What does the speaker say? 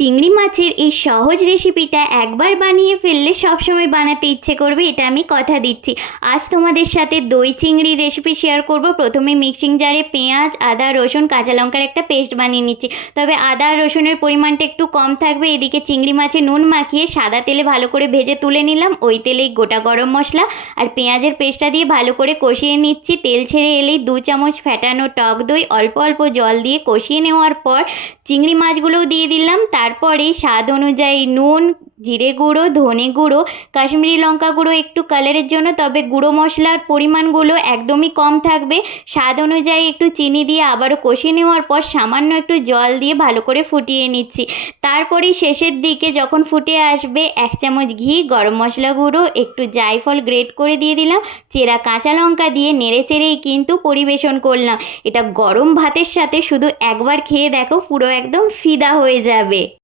চিংড়ি মাছের এই সহজ রেসিপিটা একবার বানিয়ে ফেললে সবসময় বানাতে ইচ্ছে করবে, এটা আমি কথা দিচ্ছি। আজ তোমাদের সাথে দই চিংড়ির রেসিপি শেয়ার করব। প্রথমে মিক্সিং জারে পেঁয়াজ, আদা, রসুন, কাঁচা লঙ্কার একটা পেস্ট বানিয়ে নিচ্ছি। তবে আদা আর রসুনের পরিমাণটা একটু কম থাকবে। এদিকে চিংড়ি মাছে নুন মাখিয়ে সাদা তেলে ভালো করে ভেজে তুলে নিলাম। ওই তেলেই গোটা গরম মশলা আর পেঁয়াজের পেস্টটা দিয়ে ভালো করে কষিয়ে নিচ্ছি। তেল ছেড়ে এলেই 2 চামচ ফ্যাটানো টক দই অল্প অল্প জল দিয়ে কষিয়ে নেওয়ার পর চিংড়ি মাছগুলোও দিয়ে দিলাম। তারপরে স্বাদ অনুযায়ী নুন, জিরে গুঁড়ো, ধনে গুঁড়ো, কাশ্মীরি লঙ্কা গুঁড়ো একটু কালারের জন্য, তবে গুঁড়ো মশলার পরিমাণগুলো একদমই কম থাকবে। স্বাদ অনুযায়ী একটু চিনি দিয়ে আবারও কষিয়ে নেওয়ার পর সামান্য একটু জল দিয়ে ভালো করে ফুটিয়ে নিচ্ছি। তারপরে শেষের দিকে যখন ফুটে আসবে 1 চামচ ঘি, গরম মশলা গুঁড়ো, একটু জায়ফল গ্রেট করে দিয়ে দিলাম, চেরা কাঁচা লঙ্কা দিয়ে নেড়ে চেড়েই কিন্তু পরিবেশন করলাম। এটা গরম ভাতের সাথে শুধু একবার খেয়ে দেখো, পুরো একদম ফিদা হয়ে যাবে।